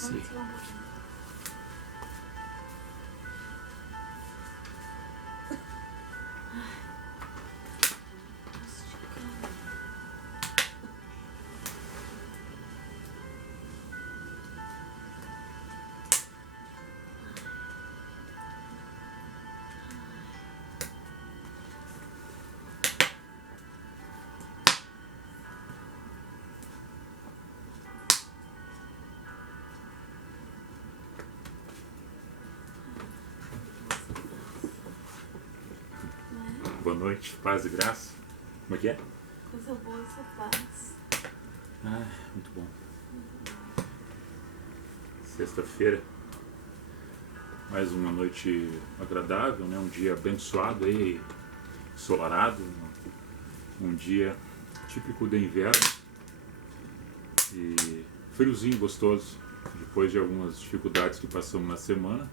Sim. Boa noite, paz e graça. Como é que é? Coisa boa você faz. Muito bom. Sexta-feira, mais uma noite agradável, né? Um dia abençoado aí, ensolarado, um dia típico do inverno e friozinho gostoso, depois de algumas dificuldades que passamos na semana,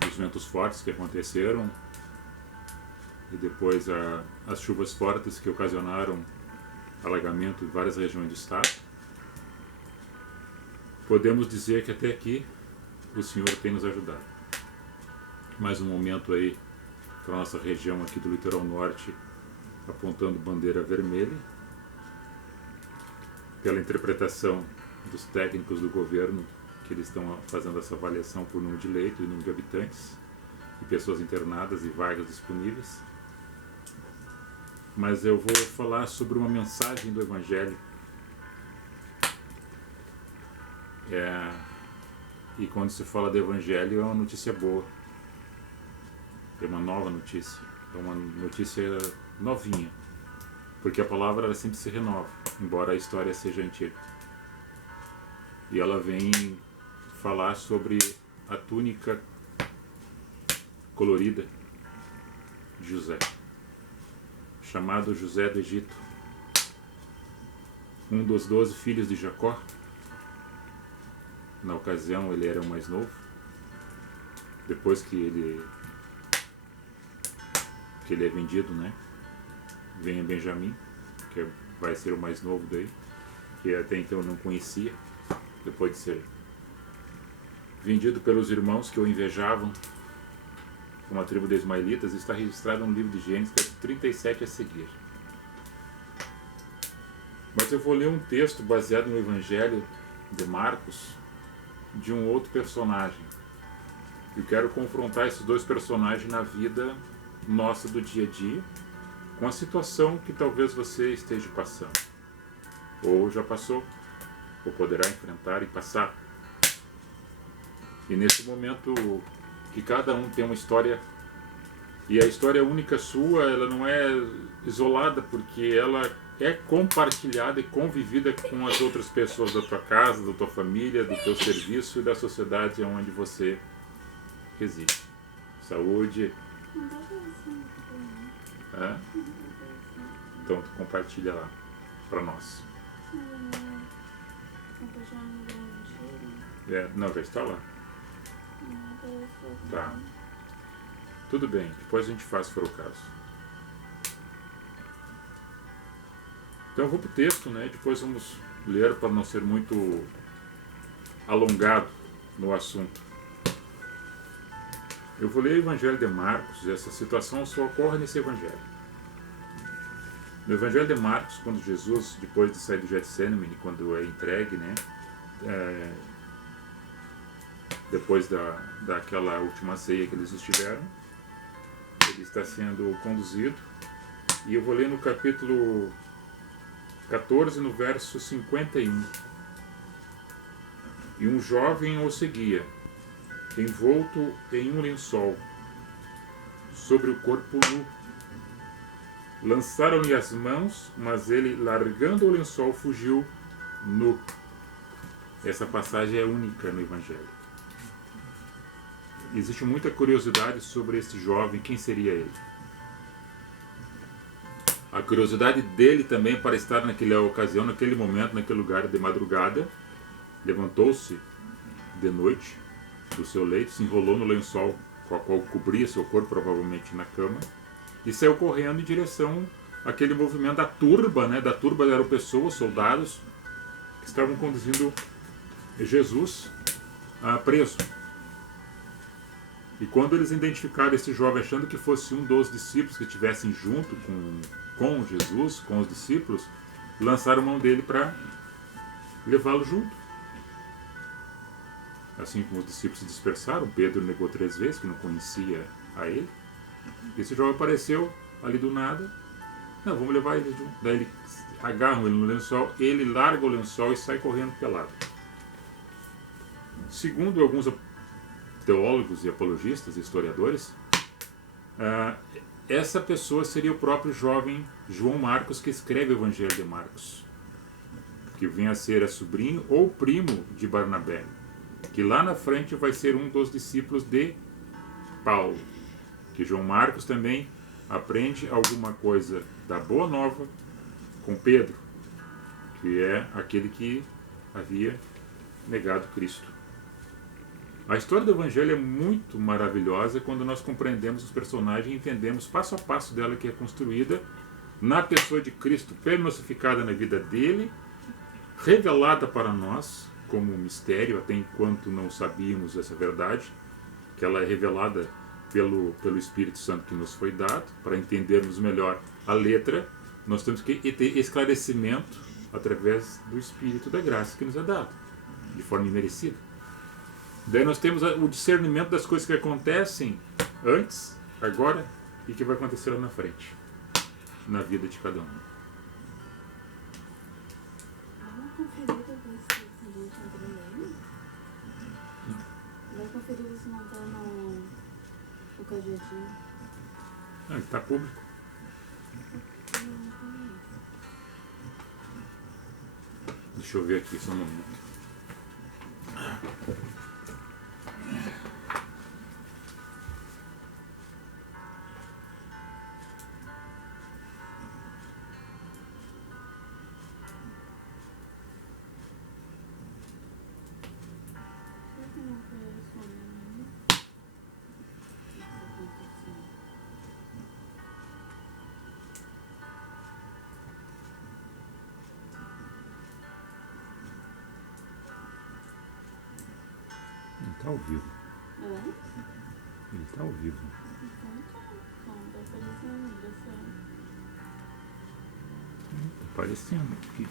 dos ventos fortes que aconteceram e depois as chuvas fortes que ocasionaram alagamento em várias regiões do estado. Podemos dizer que até aqui o Senhor tem nos ajudado. Mais um momento aí para a nossa região aqui do litoral norte, apontando bandeira vermelha, pela interpretação dos técnicos do governo, que eles estão fazendo essa avaliação por número de leitos e número de habitantes, e pessoas internadas e vagas disponíveis. Mas eu vou falar sobre uma mensagem do Evangelho. E quando se fala do Evangelho é uma notícia boa. É uma nova notícia. É uma notícia novinha. Porque a palavra ela sempre se renova, embora a história seja antiga. E ela vem falar sobre a túnica colorida de José, chamado José do Egito, um dos 12 filhos de Jacó. Na ocasião ele era o mais novo. Depois que ele é vendido, né? Vem Benjamim, que vai ser o mais novo daí, que até então eu não conhecia, depois de ser vendido pelos irmãos que o invejavam, como a tribo de Ismaelitas. Está registrado no livro de Gênesis, capítulo 37 a seguir. Mas eu vou ler um texto baseado no Evangelho de Marcos, de um outro personagem. Eu quero confrontar esses dois personagens na vida nossa do dia a dia, com a situação que talvez você esteja passando, ou já passou, ou poderá enfrentar e passar. E nesse momento que cada um tem uma história, e a história única sua, ela não é isolada, porque ela é compartilhada e convivida com as outras pessoas da tua casa, da tua família, do teu serviço e da sociedade onde você reside. Saúde. Então tu compartilha lá para nós. Não, já está lá. Tá. Tudo bem, depois a gente faz se for o caso. Então eu vou pro texto, né? Depois vamos ler para não ser muito alongado no assunto. Eu vou ler o Evangelho de Marcos. Essa situação só ocorre nesse Evangelho. No Evangelho de Marcos, quando Jesus, depois de sair do Getsêmani, quando é entregue, né? Depois daquela última ceia que eles estiveram, ele está sendo conduzido. E eu vou ler no capítulo 14, no verso 51. E um jovem o seguia, envolto em um lençol, sobre o corpo nu. Lançaram-lhe as mãos, mas ele, largando o lençol, fugiu nu. Essa passagem é única no Evangelho. Existe muita curiosidade sobre esse jovem, quem seria ele? A curiosidade dele também para estar naquela ocasião, naquele momento, naquele lugar de madrugada, levantou-se de noite do seu leito, se enrolou no lençol com a qual cobria seu corpo, provavelmente na cama, e saiu correndo em direção àquele movimento da turba, né? Da turba eram pessoas, soldados, que estavam conduzindo Jesus preso. E quando eles identificaram esse jovem achando que fosse um dos discípulos que estivessem junto com Jesus, com os discípulos, lançaram mão dele para levá-lo junto. Assim como os discípulos se dispersaram, Pedro negou 3 vezes que não conhecia a ele. Esse jovem apareceu ali do nada. Não, vamos levar ele junto. Daí ele agarram ele no lençol, ele larga o lençol e sai correndo pelado. Segundo alguns teólogos e apologistas, historiadores, essa pessoa seria o próprio jovem João Marcos, que escreve o Evangelho de Marcos, que vem a ser sobrinho ou primo de Barnabé, que lá na frente vai ser um dos discípulos de Paulo, que João Marcos também aprende alguma coisa da Boa Nova com Pedro, que é aquele que havia negado Cristo. A história do Evangelho é muito maravilhosa quando nós compreendemos os personagens e entendemos passo a passo dela, que é construída na pessoa de Cristo, personificada na vida dele, revelada para nós como um mistério, até enquanto não sabíamos essa verdade, que ela é revelada pelo Espírito Santo que nos foi dado. Para entendermos melhor a letra, nós temos que ter esclarecimento através do Espírito da graça que nos é dado, de forma imerecida. Daí nós temos o discernimento das coisas que acontecem antes, agora e que vai acontecer lá na frente, na vida de cada um. Dá uma conferida ver se a gente entrou nele. Dá uma conferida se não tá no cadeadinho. Ele está público. Deixa eu ver aqui, só um momento. Ele está ao vivo. Ele está ao vivo. Está aparecendo aqui.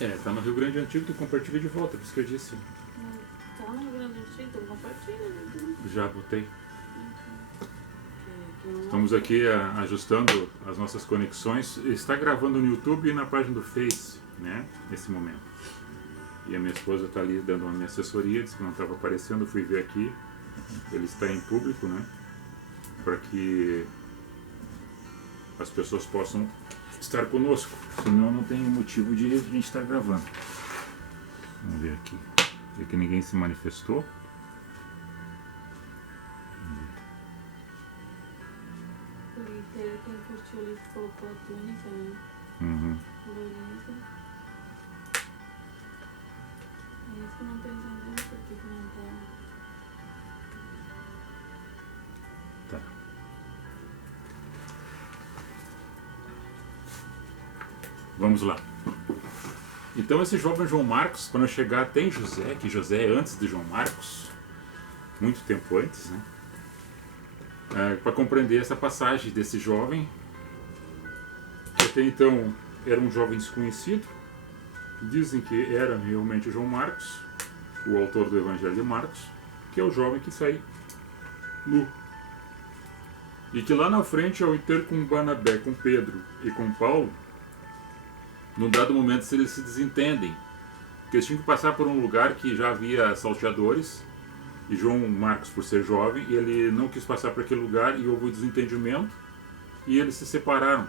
Está no Rio Grande Antigo, tu compartilha de volta, por isso que eu disse. Tá no Rio Grande do Sul, então compartilha. Já botei. Estamos aqui ajustando as nossas conexões. Está gravando no YouTube e na página do Face, né? Nesse momento. E a minha esposa está ali dando uma minha assessoria, disse que não estava aparecendo, eu fui ver aqui. Ele está em público, né? Para que as pessoas possam estar conosco. Senão não tem motivo de a gente estar gravando. Vamos ver aqui. Vê que ninguém se manifestou. Teve quem curtiu ali que colocou a túnica, né? Uhum. Bonita. É isso que eu não tô entendendo, por que não tá. Tá. Vamos lá. Então esse jovem João Marcos, quando chegar até em José, que José é antes de João Marcos, muito tempo antes, né? Para compreender essa passagem desse jovem, que até então era um jovem desconhecido. Dizem que era realmente João Marcos, o autor do Evangelho de Marcos, que é o jovem que sai nu. E que lá na frente, ao ir ter com Barnabé, com Pedro e com Paulo, num dado momento eles se desentendem, porque eles tinham que passar por um lugar que já havia salteadores, e João Marcos, por ser jovem, ele não quis passar por aquele lugar e houve um desentendimento e eles se separaram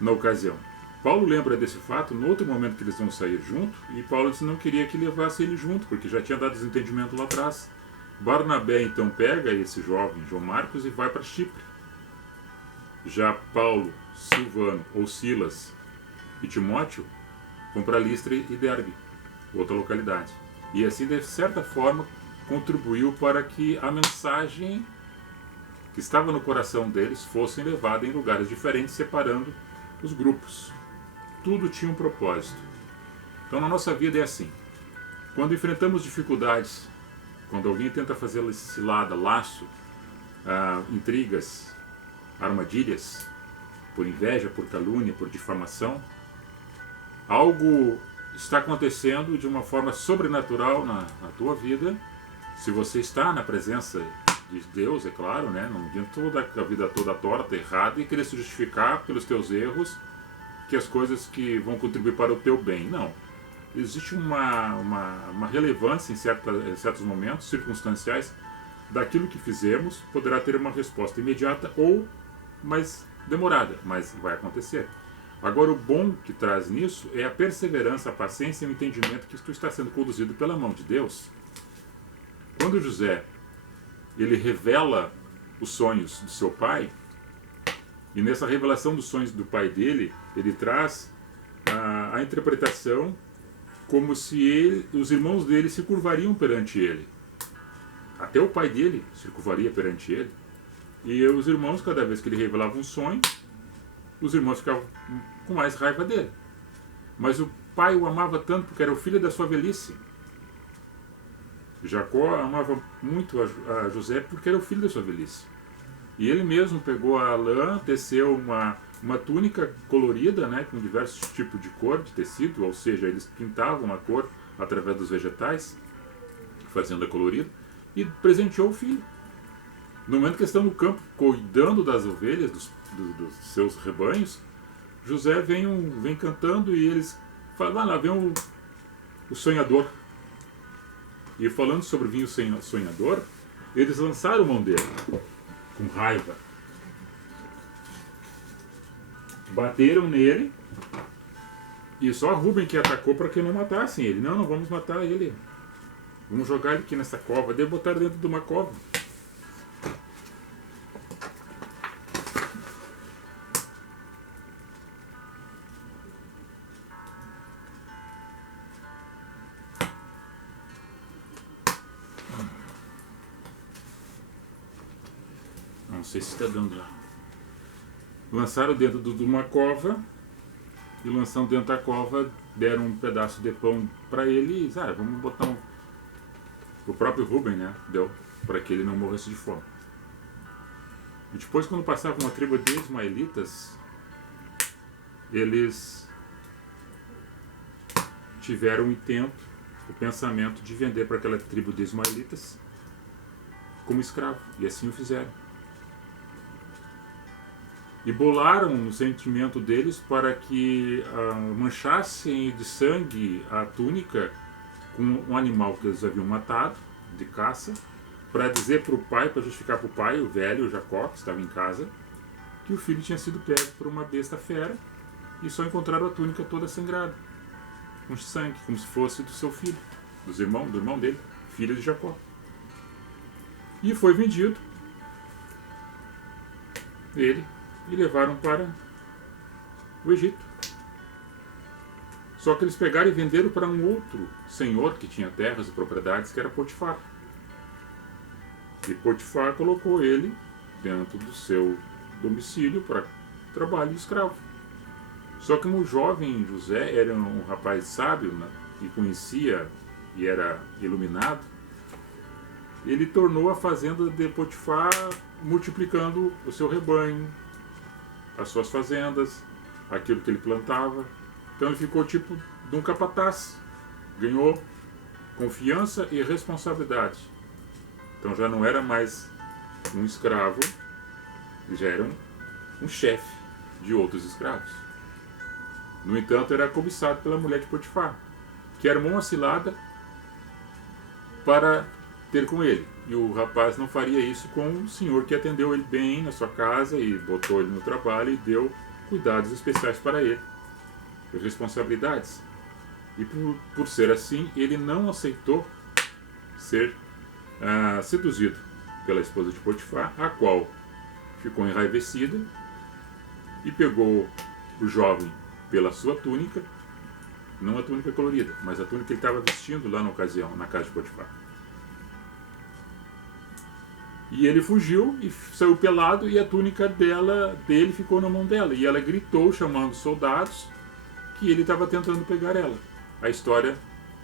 na ocasião. Paulo lembra desse fato no outro momento que eles vão sair junto, e Paulo disse que não queria que levasse ele junto, porque já tinha dado desentendimento lá atrás. Barnabé então pega esse jovem João Marcos e vai para Chipre. Já Paulo, Silvano ou Silas e Timóteo vão para Listra e Derbe, outra localidade. E assim, de certa forma, contribuiu para que a mensagem que estava no coração deles fosse levada em lugares diferentes, separando os grupos. tudo tinha um propósito. Então na nossa vida é assim. Quando enfrentamos dificuldades, quando alguém tenta fazer cilada, laço, intrigas, armadilhas, por inveja, por calúnia, por difamação, algo está acontecendo de uma forma sobrenatural na tua vida. Se você está na presença de Deus, é claro, né? Não adianta a vida toda torta, errada e querer se justificar pelos teus erros, que as coisas que vão contribuir para o teu bem. Não. Existe uma relevância em certos momentos circunstanciais daquilo que fizemos, poderá ter uma resposta imediata ou mais demorada, mas vai acontecer. Agora, o bom que traz nisso é a perseverança, a paciência e o entendimento que tu está sendo conduzido pela mão de Deus. Quando José ele revela os sonhos do seu pai, e nessa revelação dos sonhos do pai dele, ele traz a interpretação como se os irmãos dele se curvariam perante ele. Até o pai dele se curvaria perante ele. E os irmãos, cada vez que ele revelava um sonho, os irmãos ficavam com mais raiva dele. Mas o pai o amava tanto porque era o filho da sua velhice. Jacó amava muito a José porque era o filho da sua velhice. E ele mesmo pegou a lã, teceu uma túnica colorida, né, com diversos tipos de cor, de tecido, ou seja, eles pintavam a cor através dos vegetais, fazendo a colorida, e presenteou o filho. No momento que estão no campo, cuidando das ovelhas, dos seus rebanhos, José vem cantando e eles falam, lá vem o sonhador. E falando sobre o vinho sonhador, eles lançaram mão dele, com raiva. Bateram nele, e só Rubem que atacou para que não matassem ele. Não vamos matar ele. Vamos jogar ele aqui nessa cova. Daí botaram dentro de uma cova. Não sei se está dando lá. Lançaram dentro de uma cova, e lançando dentro da cova, deram um pedaço de pão para ele e vamos botar o próprio Rubem, né, deu para que ele não morresse de fome. E depois, quando passava uma tribo de ismaelitas, eles tiveram o intento, o pensamento de vender para aquela tribo de ismaelitas como escravo, e assim o fizeram. E bolaram no sentimento deles para que manchassem de sangue a túnica com um animal que eles haviam matado, de caça, para dizer para o pai, para justificar para o pai, o velho, o Jacó, que estava em casa, que o filho tinha sido pego por uma besta fera, e só encontraram a túnica toda sangrada, com sangue, como se fosse do seu filho, do irmão dele, filho de Jacó. E foi vendido ele, e levaram para o Egito. Só que eles pegaram e venderam para um outro senhor que tinha terras e propriedades, que era Potifar. E Potifar colocou ele dentro do seu domicílio para trabalho de escravo. Só que o jovem José era um rapaz sábio, né, e conhecia e era iluminado. Ele tornou a fazenda de Potifar multiplicando o seu rebanho, as suas fazendas, aquilo que ele plantava. Então ele ficou tipo de um capataz. Ganhou confiança e responsabilidade. Então já não era mais um escravo, já era um chefe de outros escravos. No entanto, era cobiçado pela mulher de Potifar, que armou uma cilada para ter com ele. E o rapaz não faria isso com um senhor que atendeu ele bem na sua casa e botou ele no trabalho e deu cuidados especiais para ele, responsabilidades. E por ser assim, ele não aceitou ser seduzido pela esposa de Potifar, a qual ficou enraivecida e pegou o jovem pela sua túnica, não a túnica colorida, mas a túnica que ele estava vestindo lá na ocasião, na casa de Potifar. E ele fugiu e saiu pelado, e a túnica dele ficou na mão dela. E ela gritou, chamando soldados, que ele estava tentando pegar ela. A história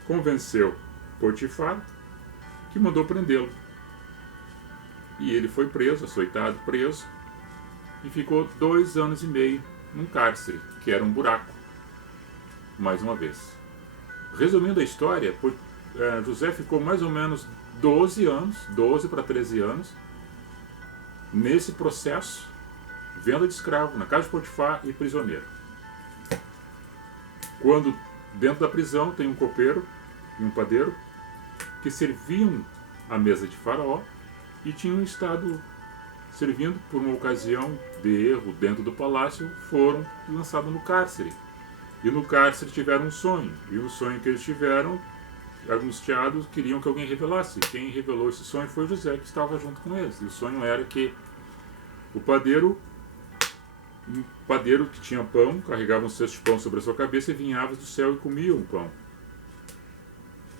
convenceu Potifar, que mandou prendê-lo. E ele foi preso, açoitado, preso, e ficou 2 anos e meio num cárcere, que era um buraco, mais uma vez. Resumindo a história, José ficou mais ou menos 12 anos, 12 para 13 anos, nesse processo, venda de escravo, na casa de Potifar e prisioneiro. Quando dentro da prisão tem um copeiro e um padeiro que serviam à mesa de Faraó e tinham estado servindo por uma ocasião de erro dentro do palácio, foram lançados no cárcere. E no cárcere tiveram um sonho. E o sonho que eles tiveram, angustiados, queriam que alguém revelasse. Quem revelou esse sonho foi José, que estava junto com eles. E o sonho era que o padeiro que tinha pão, carregava um cesto de pão sobre a sua cabeça e vinha aves do céu e comia o pão.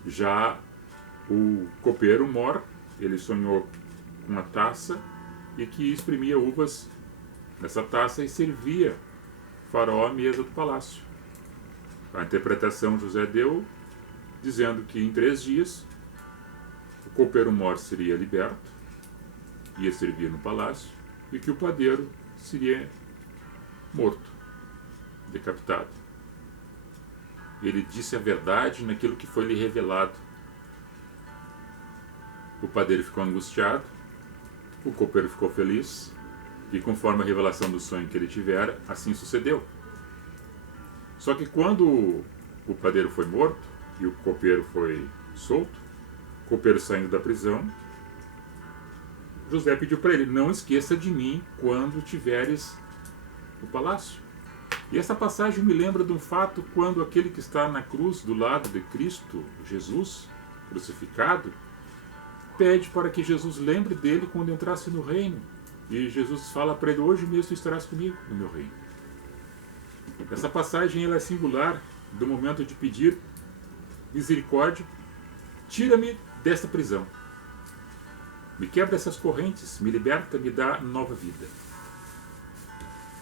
Já o copeiro Mor, ele sonhou com uma taça e que exprimia uvas nessa taça e servia Faraó à mesa do palácio. A interpretação José deu dizendo que em 3 dias o copeiro Mor seria liberto, ia servir no palácio, e que o padeiro seria morto, decapitado. Ele disse a verdade naquilo que foi lhe revelado. O padeiro ficou angustiado, o copeiro ficou feliz, e conforme a revelação do sonho que ele tivera, assim sucedeu. Só que quando o padeiro foi morto e o copeiro foi solto, o copeiro saindo da prisão, José pediu para ele: não esqueça de mim quando tiveres no palácio. E essa passagem me lembra de um fato quando aquele que está na cruz do lado de Cristo, Jesus, crucificado, pede para que Jesus lembre dele quando entrasse no reino. E Jesus fala para ele: hoje mesmo tu estarás comigo no meu reino. Essa passagem ela é singular do momento de pedir misericórdia. Tira-me desta prisão. Me quebra essas correntes, me liberta, me dá nova vida.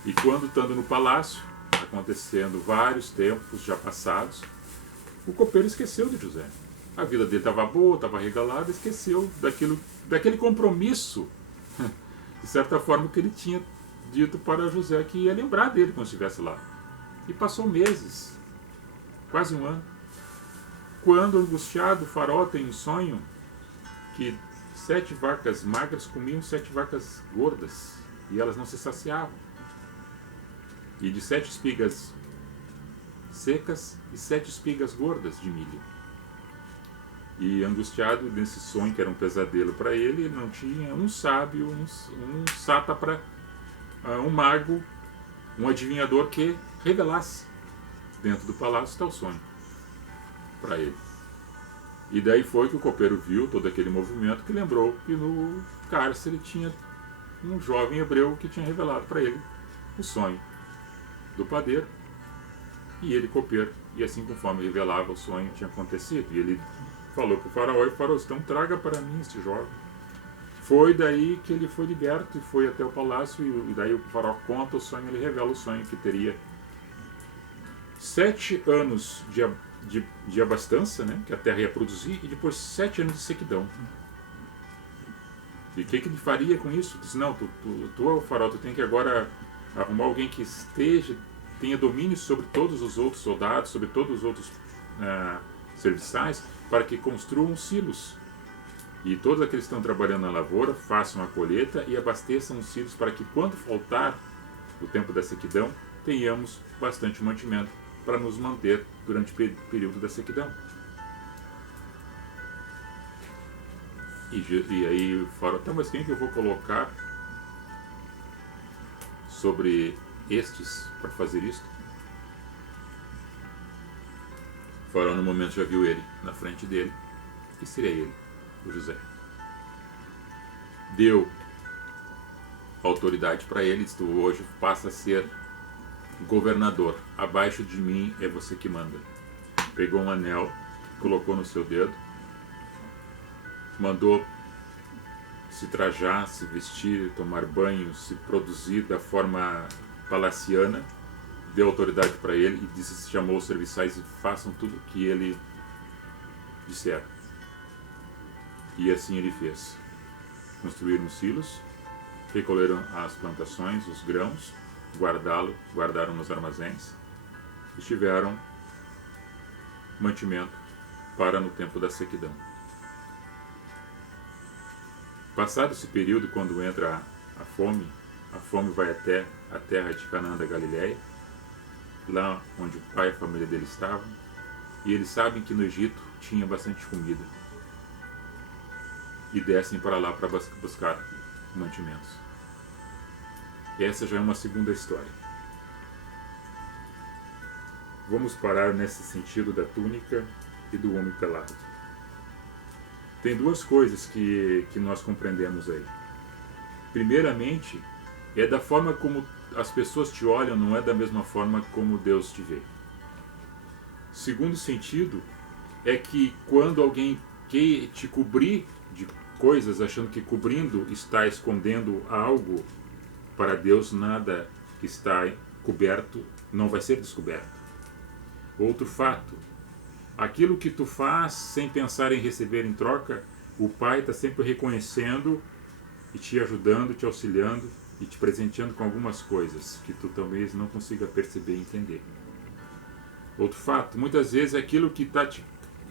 E quando estando no palácio, acontecendo vários tempos já passados, o copeiro esqueceu de José. A vida dele estava boa, estava regalada, esqueceu daquele compromisso, de certa forma, que ele tinha dito para José que ia lembrar dele quando estivesse lá. E passou meses, quase 1 ano. Quando, angustiado, o Faraó tem um sonho que 7 vacas magras comiam 7 vacas gordas, e elas não se saciavam. E de 7 espigas secas e 7 espigas gordas de milho. E angustiado nesse sonho, que era um pesadelo para ele, ele não tinha um sábio, um sátrapa, um mago, um adivinhador que revelasse dentro do palácio tal sonho para ele. E daí foi que o copeiro viu todo aquele movimento, que lembrou que no cárcere tinha um jovem hebreu que tinha revelado para ele o sonho do padeiro, e ele, copeiro, e assim conforme revelava o sonho tinha acontecido. E ele falou para o faraó, e o faraó: então traga para mim este jovem. Foi daí que ele foi liberto e foi até o palácio, e daí o faraó conta o sonho, ele revela o sonho que teria 7 anos de abastança, né, que a terra ia produzir, e depois 7 anos de sequidão. E o que ele faria com isso? Diz: não, tu é o faraó, tu tem que agora arrumar alguém que tenha domínio sobre todos os outros soldados, sobre todos os outros serviçais, para que construam silos. E todos aqueles que estão trabalhando na lavoura façam a colheita e abasteçam os silos, para que quando faltar o tempo da sequidão, tenhamos bastante mantimento para nos manter durante o período da sequidão. E aí o faraó: então, mas quem que eu vou colocar sobre estes para fazer isto? O faraó no momento já viu ele na frente dele, e seria ele, o José. Deu autoridade para ele, disse: tu hoje passa a ser governador, abaixo de mim é você que manda. Pegou um anel, colocou no seu dedo, mandou se trajar, se vestir, tomar banho, se produzir da forma palaciana, deu autoridade para ele e disse, chamou os serviçais e façam tudo o que ele disser. E assim ele fez. Construíram os silos, recolheram as plantações, os grãos, guardaram nos armazéns e tiveram mantimento para no tempo da sequidão. Passado esse período, quando entra a fome vai até a terra de Canaã da Galileia, lá onde o pai e a família dele estavam, e eles sabem que no Egito tinha bastante comida, e descem para lá para buscar mantimentos. Essa já é uma segunda história. Vamos parar nesse sentido da túnica e do homem pelado. Tem duas coisas que nós compreendemos aí. Primeiramente, é da forma como as pessoas te olham, não é da mesma forma como Deus te vê. Segundo sentido, é que quando alguém quer te cobrir de coisas, achando que cobrindo está escondendo algo, para Deus nada que está coberto não vai ser descoberto. Outro fato, aquilo que tu faz sem pensar em receber em troca, o Pai está sempre reconhecendo e te ajudando, te auxiliando e te presenteando com algumas coisas que tu talvez não consiga perceber e entender. Outro fato, muitas vezes aquilo que está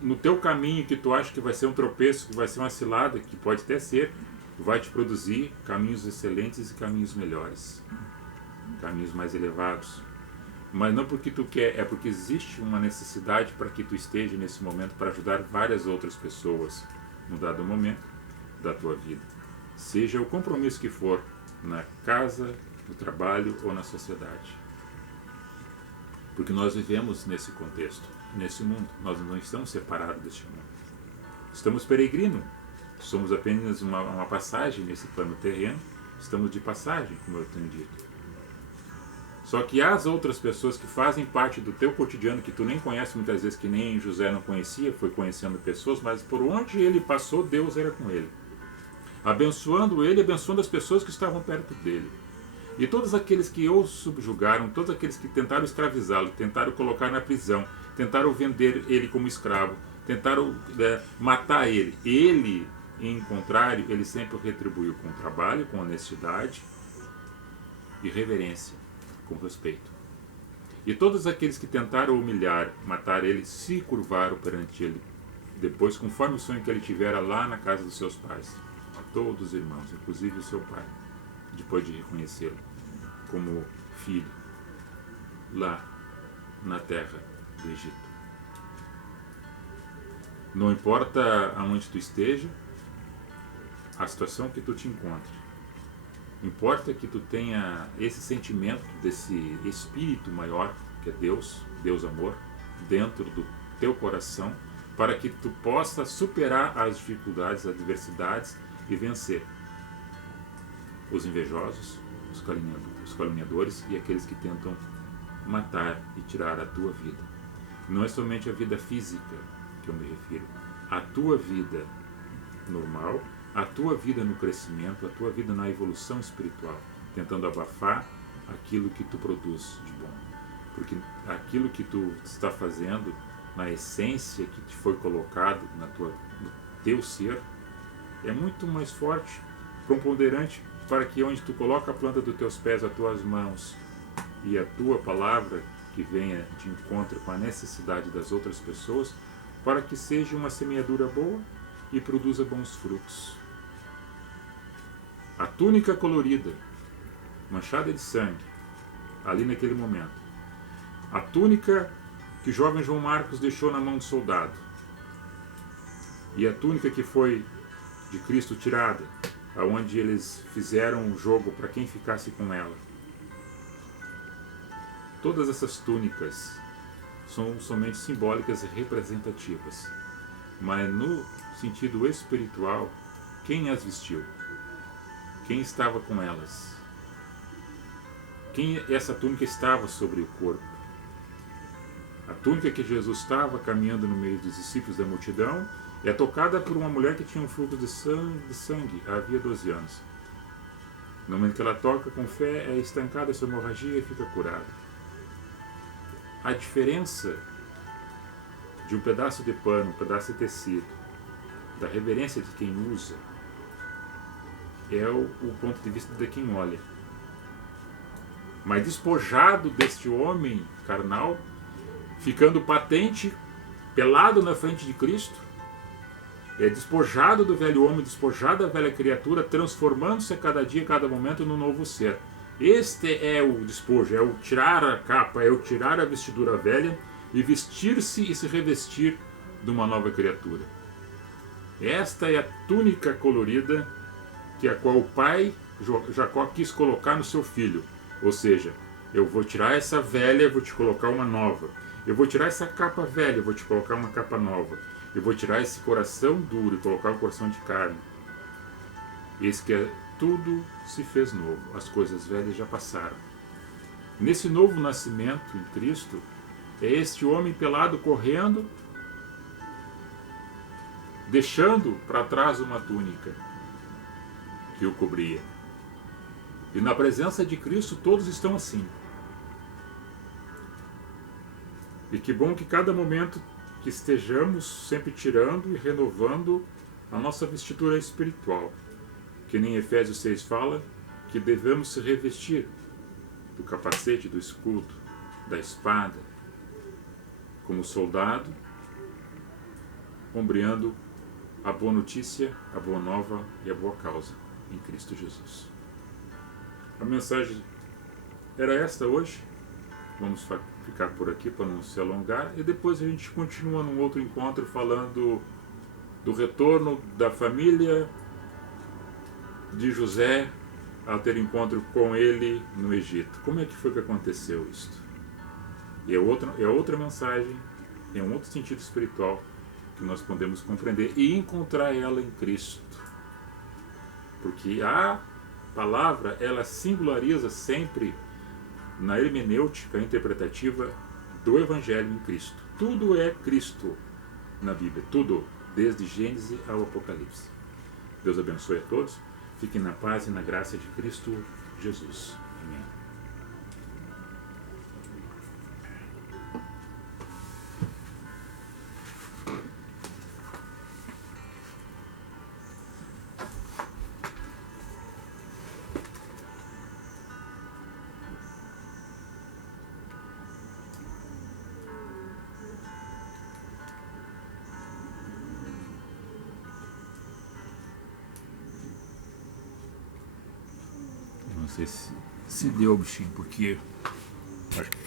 no teu caminho, que tu acha que vai ser um tropeço, que vai ser uma cilada, que pode até ser, vai te produzir caminhos excelentes e caminhos melhores, caminhos mais elevados. Mas não porque tu quer, é porque existe uma necessidade para que tu esteja nesse momento para ajudar várias outras pessoas no dado momento da tua vida. Seja o compromisso que for, na casa, no trabalho ou na sociedade. Porque nós vivemos nesse contexto, nesse mundo. Nós não estamos separados deste mundo. Estamos peregrinos. Somos apenas uma passagem nesse plano terreno. Estamos de passagem, como eu tenho dito. Só que há as outras pessoas que fazem parte do teu cotidiano, que tu nem conhece muitas vezes, que nem José não conhecia, foi conhecendo pessoas, mas por onde ele passou, Deus era com ele. Abençoando ele, abençoando as pessoas que estavam perto dele. E todos aqueles que o subjugaram, todos aqueles que tentaram escravizá-lo, tentaram colocar na prisão, tentaram vender ele como escravo, tentaram matar ele. Ele, em contrário, ele sempre retribuiu com trabalho, com honestidade e reverência, com respeito. E todos aqueles que tentaram humilhar, matar ele, se curvaram perante ele, depois, conforme o sonho que ele tivera lá na casa dos seus pais. Todos os irmãos, inclusive o seu pai, depois de reconhecê-lo como filho, lá na terra do Egito. Não importa aonde tu esteja, a situação que tu te encontre, importa que tu tenha esse sentimento, desse espírito maior, que é Deus, Deus amor, dentro do teu coração, para que tu possa superar as dificuldades, as adversidades e vencer os invejosos, os caluniadores e aqueles que tentam matar e tirar a tua vida. Não é somente a vida física que eu me refiro, a tua vida normal, a tua vida no crescimento, a tua vida na evolução espiritual, tentando abafar aquilo que tu produz de bom. Porque aquilo que tu está fazendo, na essência que te foi colocado no teu ser, é muito mais forte, preponderante, para que onde tu coloca a planta dos teus pés, as tuas mãos e a tua palavra, que venha de encontro com a necessidade das outras pessoas, para que seja uma semeadura boa e produza bons frutos. A túnica colorida, manchada de sangue, ali naquele momento. A túnica que o jovem João Marcos deixou na mão do soldado. E a túnica que foi de Cristo tirada, aonde eles fizeram um jogo para quem ficasse com ela. Todas essas túnicas são somente simbólicas e representativas, mas no sentido espiritual, quem as vestiu? Quem estava com elas? Quem essa túnica estava sobre o corpo? A túnica que Jesus estava caminhando no meio dos discípulos da multidão é tocada por uma mulher que tinha um fluxo de sangue havia 12 anos. No momento que ela toca com fé, é estancada essa hemorragia e fica curada. a diferença de um pedaço de pano, um pedaço de tecido, da reverência de quem usa, é o ponto de vista de quem olha. Mas despojado deste homem carnal, ficando patente, pelado na frente de Cristo, despojado do velho homem, despojado da velha criatura, transformando-se a cada dia, a cada momento, num novo ser. Este é o despojo, é o tirar a capa, é o tirar a vestidura velha e vestir-se e se revestir de uma nova criatura. Esta é a túnica colorida que a qual o pai Jacó quis colocar no seu filho. Ou seja, eu vou tirar essa velha e vou te colocar uma nova. Eu vou tirar essa capa velha e vou te colocar uma capa nova. Eu vou tirar esse coração duro e colocar um coração de carne. Eis que tudo se fez novo. As coisas velhas já passaram. Nesse novo nascimento em Cristo, é este homem pelado correndo, deixando para trás uma túnica que o cobria. E na presença de Cristo todos estão assim. E que bom que cada momento que estejamos sempre tirando e renovando a nossa vestidura espiritual. Que nem Efésios 6 fala que devemos se revestir do capacete, do escudo, da espada, como soldado, ombreando a boa notícia, a boa nova e a boa causa em Cristo Jesus. A mensagem era esta hoje. Vamos ficar por aqui para não se alongar e depois a gente continua num outro encontro falando do retorno da família de José ao ter encontro com ele no Egito. Como é que foi que aconteceu isto? E é outra mensagem, é um outro sentido espiritual que nós podemos compreender e encontrar ela em Cristo. Porque a palavra, ela singulariza sempre na hermenêutica interpretativa do Evangelho em Cristo. Tudo é Cristo na Bíblia, tudo, desde Gênesis ao Apocalipse. Deus abençoe a todos, fiquem na paz e na graça de Cristo Jesus. Amém. Não sei se deu, bichinho, porque acho que